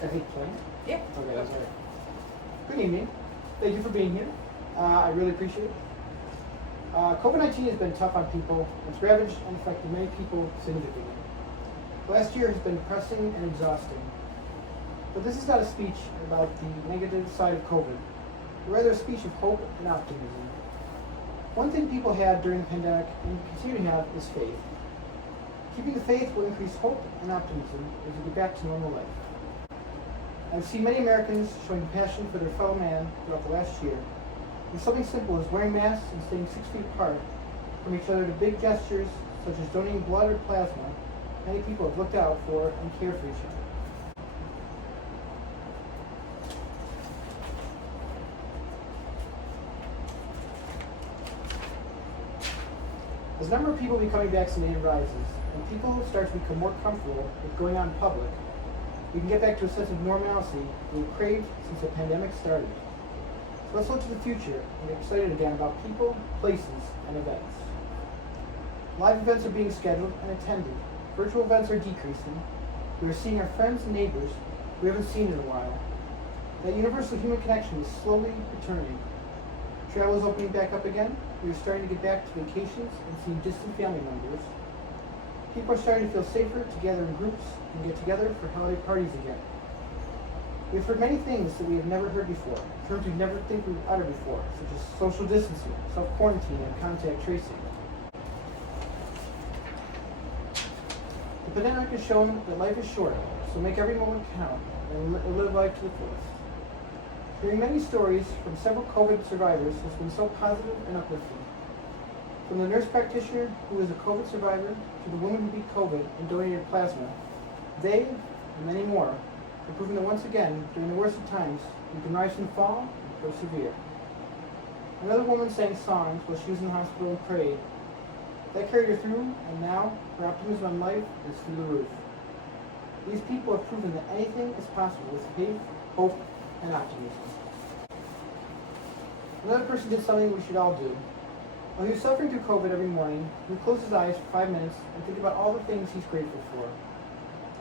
I think playing. Yeah. Okay, that's all right. Good evening. Thank you for being here. I really appreciate it. COVID-19 has been tough on people. It's ravaged and affected many people significantly. Last year has been depressing and exhausting. But this is not a speech about the negative side of COVID, but rather a speech of hope and optimism. One thing people had during the pandemic and continue to have is faith. Keeping the faith will increase hope and optimism as we get back to normal life. I've seen many Americans showing compassion for their fellow man throughout the last year. And something simple as wearing masks and staying 6 feet apart from each other to big gestures such as donating blood or plasma, many people have looked out for and cared for each other. As the number of people becoming vaccinated rises, and people start to become more comfortable with going out in public, we can get back to a sense of normalcy we've craved since the pandemic started. So let's look to the future and get excited again about people, places, and events. Live events are being scheduled and attended. Virtual events are decreasing. We are seeing our friends and neighbors we haven't seen in a while. That universal human connection is slowly returning. Travel is opening back up again. We are starting to get back to vacations and seeing distant family members. People are starting to feel safer to gather in groups and get together for holiday parties again. We've heard many things that we have never heard before, terms we never think we've uttered before, such as social distancing, self-quarantine, and contact tracing. The pandemic has shown that life is short, so make every moment count and live life to the fullest. Hearing many stories from several COVID survivors has been so positive and uplifting. From the nurse practitioner who was a COVID survivor to the woman who beat COVID and donated plasma, they, and many more, have proven that once again, during the worst of times, you can rise from the fall and persevere. Another woman sang songs while she was in the hospital and prayed. That carried her through, and now her optimism on life is through the roof. These people have proven that anything is possible with faith, hope, and optimism. Another person did something we should all do. While he was suffering through COVID every morning, he would close his eyes for 5 minutes and think about all the things he's grateful for.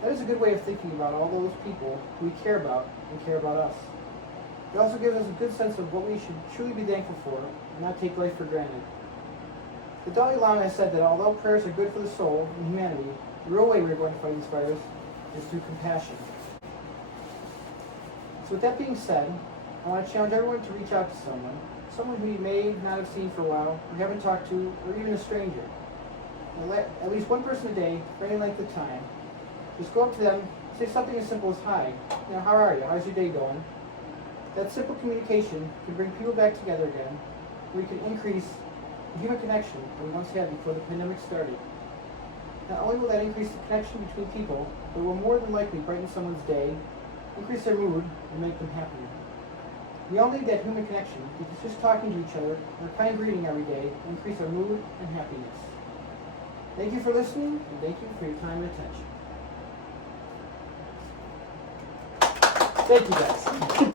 That is a good way of thinking about all those people who we care about and care about us. It also gives us a good sense of what we should truly be thankful for and not take life for granted. The Dalai Lama has said that although prayers are good for the soul and humanity, the real way we are going to fight this virus is through compassion. So with that being said, I want to challenge everyone to reach out to someone who you may not have seen for a while, or haven't talked to, or even a stranger. At least one person a day, for any length of time. Just go up to them, say something as simple as, "Hi, how are you? How's your day going?" That simple communication can bring people back together again, where you can increase the human connection that we once had before the pandemic started. Not only will that increase the connection between people, but it will more than likely brighten someone's day, increase their mood, and make them happier. We all need that human connection because just talking to each other and a kind greeting every day will increase our mood and happiness. Thank you for listening, and thank you for your time and attention. Thank you guys.